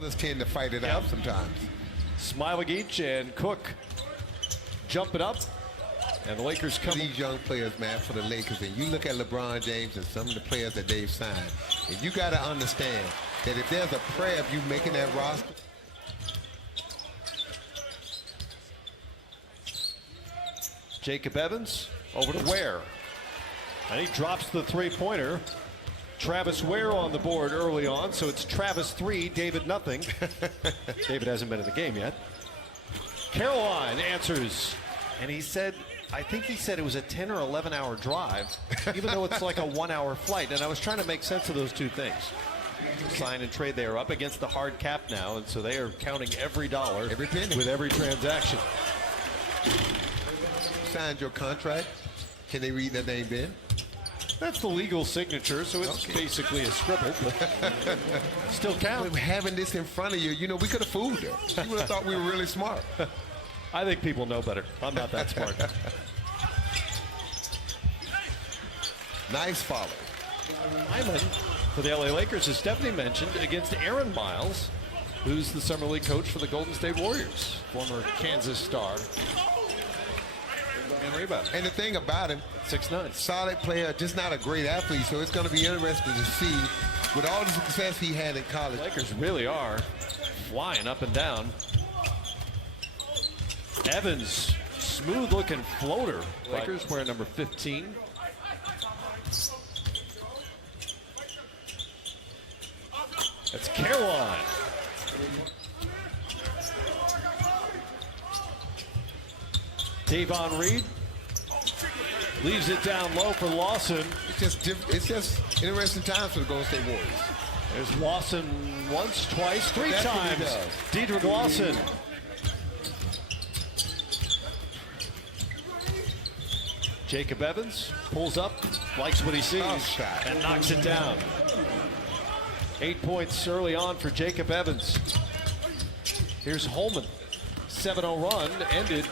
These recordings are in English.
Others tend to fight it out sometimes. Smiley and Cook jump it up, and the Lakers come. These young players, man, for the Lakers, and you look at LeBron James and some of the players that they've signed, and you got to understand that if there's a prayer of you making that roster. Jacob Evans over to Ware, and he drops the three-pointer. Travis Ware on the board early on, so it's Travis 3, David nothing. David hasn't been in the game yet. Caroline answers, and he said, I think he said it was a 10 or 11 hour drive, even though it's like a 1 hour flight. And I was trying to make sense of those two things. Sign and trade, they are up against the hard cap now, and so they are counting every dollar, every penny, with every transaction. Signed your contract. Can they read that name then? That's the legal signature, so it's basically a scribble, but still counts. Having this in front of you, you know, we could have fooled them. You would have thought we were really smart. I think people know better. I'm not that smart. Nice follow. Hyman for the LA Lakers, as Stephanie mentioned, against Aaron Miles, who's the summer league coach for the Golden State Warriors, former Kansas star. And rebound. And the thing about him, 6'9", solid player, just not a great athlete. So it's going to be interesting to see, with all the success he had in college. Lakers really are flying up and down. Evans, smooth-looking floater. Lakers wearing number 15. That's Caroline. Davon Reed leaves it down low for Lawson. It's just interesting times for the Golden State Warriors. There's Lawson once, twice, three times. Dedrick Lawson. Jacob Evans pulls up, likes what he sees, and knocks it down. 8 points early on for Jacob Evans. Here's Holman. 7-0 run ended.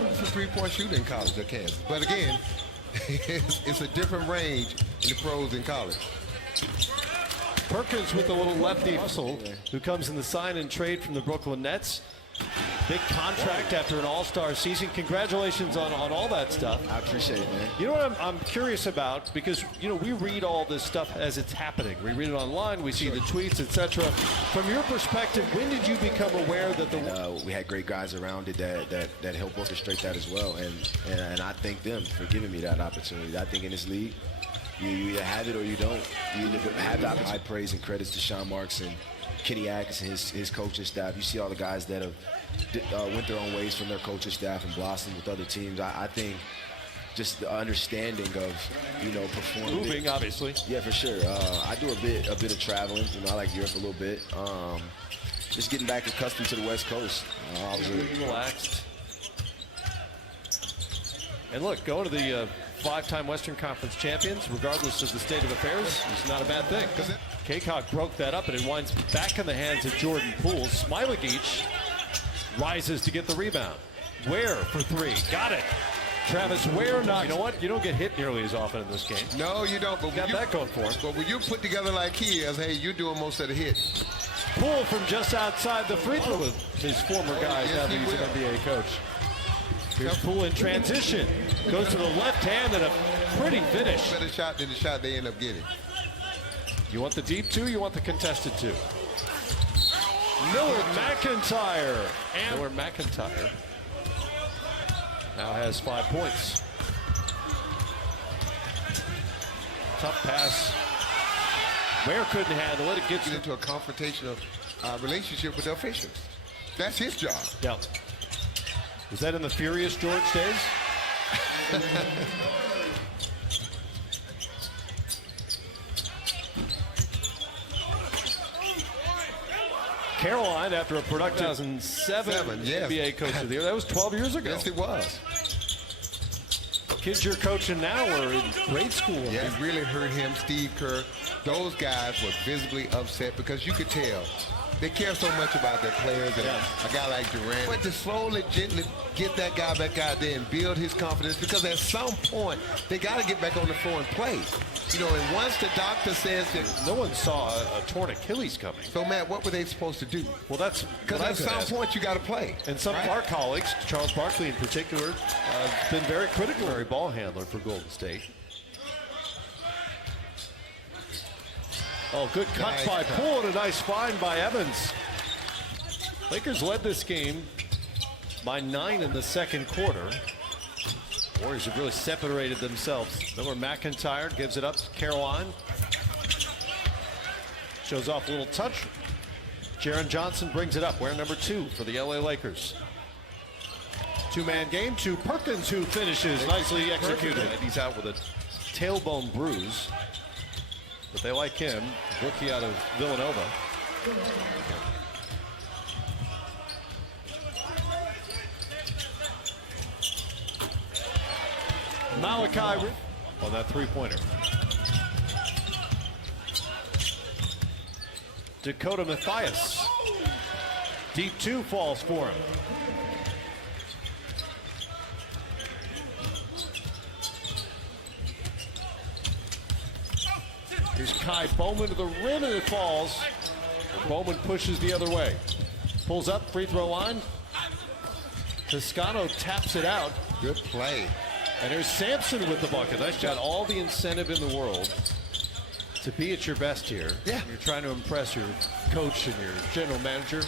It's a three-point shooter in college at Kansas. But again, it's a different range in the pros in college. Perkins with a little lefty hustle, who comes in the sign and trade from the Brooklyn Nets. Big contract after an all-star season. Congratulations on all that stuff. I appreciate it, man. You know what I'm curious about, because you know we read all this stuff as it's happening. We read it online, we see the tweets, etc. From your perspective, when did you become aware that the we had great guys around it that helped orchestrate that as well, and I thank them for giving me that opportunity. I think in this league, you either have it or you don't. You either have the opportunity. High praise and credits to Sean Marks and Kenny Atkins and his coaching staff. You see all the guys that have went their own ways from their coaching staff and blossomed with other teams. I think just the understanding of, you know, performing. Moving, obviously. Yeah, for sure. I do a bit of traveling. You know, I like Europe a little bit. Just getting back accustomed to the West Coast. I was really relaxed. And look, going to the five-time Western Conference champions, regardless of the state of affairs, is not a bad thing. Kaycock broke that up, and it winds back in the hands of Jordan Poole. Smiley rises to get the rebound. Ware for three. Got it. Travis Ware knocks. You know what? You don't get hit nearly as often in this game. No, you don't. But got that going for him. But when you put together like he is, hey, you're doing most of the hit. Poole from just outside the free throw with his former guys. Now that he's an NBA coach. Here's Poole in transition. Goes to the left hand and a pretty finish. Better shot than the shot they end up getting. You want the deep two, you want the contested two. Millard McIntyre. And Millard McIntyre now has 5 points. Tough pass. Ware couldn't handle it. It gets into a confrontational relationship with the officials. That's his job. Yeah. Was that in the Furious George days? Caroline, after a productive 2007 NBA Coach of the Year. That was 12 years ago. Yes, it was. Kids you're coaching now are in grade school. Yeah, it really hurt him. Steve Kerr, those guys were visibly upset because you could tell They care so much about their players and a guy like Durant. But to slowly, gently get that guy back out there and build his confidence, because at some point, they got to get back on the floor and play. You know, and once the doctor says that... No one saw a torn Achilles coming. So, Matt, what were they supposed to do? Well, that's... Because at some point, you got to play. And some of our colleagues, Charles Barkley in particular, have been very critical of the ball handler for Golden State. Oh, good cut by Poole and a nice find by Evans. Lakers led this game by 9 in the second quarter. Warriors have really separated themselves. Then where McIntyre gives it up to Caroline. Shows off a little touch. Jaren Johnson brings it up. We're number 2 for the LA Lakers. Two-man game to Perkins, who finishes nicely executed. He's out with a tailbone bruise. But they like him, rookie out of Villanova. Malachi on that three-pointer. Dakota Mathias. Deep 2 falls for him. Here's Kai Bowman to the rim, and it falls. Bowman pushes the other way. Pulls up, free throw line. Toscano taps it out. Good play. And there's Sampson with the bucket. Nice shot. All the incentive in the world to be at your best here. Yeah. You're trying to impress your coach and your general manager.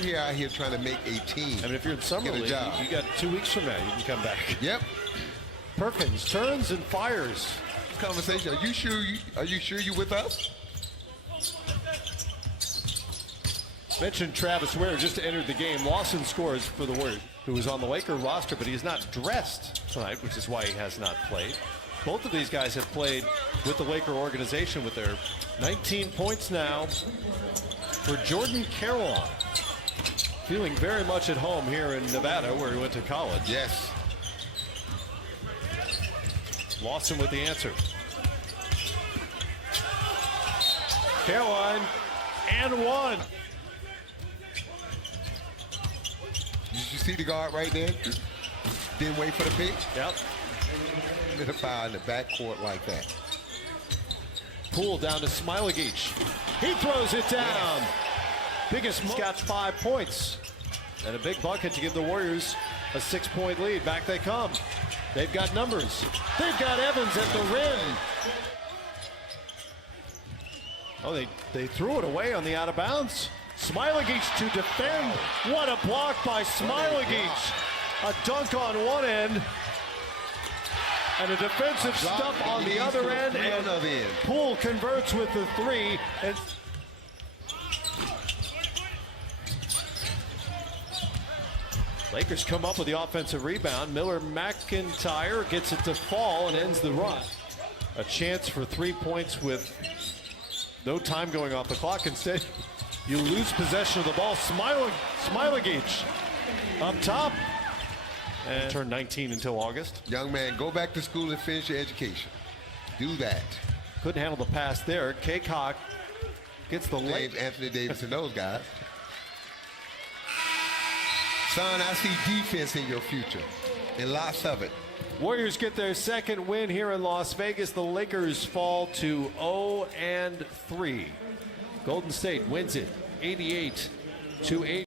You're out here trying to make a team. I mean, if you're in summer league, you got 2 weeks from now, you can come back. Yep. Perkins turns and fires. Conversation. Are you sure you with us? Mentioned Travis Ware just entered the game. Lawson scores for the Warriors, who was on the Laker roster, but he's not dressed tonight, which is why he has not played. Both of these guys have played with the Laker organization with their 19 points now for Jordan Caroline. Feeling very much at home here in Nevada, where he went to college. Yes. Lawson with the answer. Caroline and one. Did you see the guard right there? Didn't wait for the pick? Yep. Did a foul in the backcourt like that. Poole down to Smailagic. He throws it down. Yes. Biggest got 5 points. And a big bucket to give the Warriors a 6-point lead. Back they come. They've got numbers. They've got Evans at the rim. Oh, they threw it away on the out of bounds. Smailagic to defend. What a block by Smailagic. A dunk on one end. And a defensive stop on the other end. And Poole converts with the 3. And Lakers come up with the offensive rebound. Miller McIntyre gets it to fall and ends the run. A chance for 3 points with no time going off the clock. Instead, you lose possession of the ball. Smailagic up top. And turn 19 until August. Young man, go back to school and finish your education. Do that. Couldn't handle the pass there. Kaycock gets the late. Anthony Davis and those guys. Son, I see defense in your future, and lots of it. Warriors get their second win here in Las Vegas. The Lakers fall to 0-3. Golden State wins it 88-80.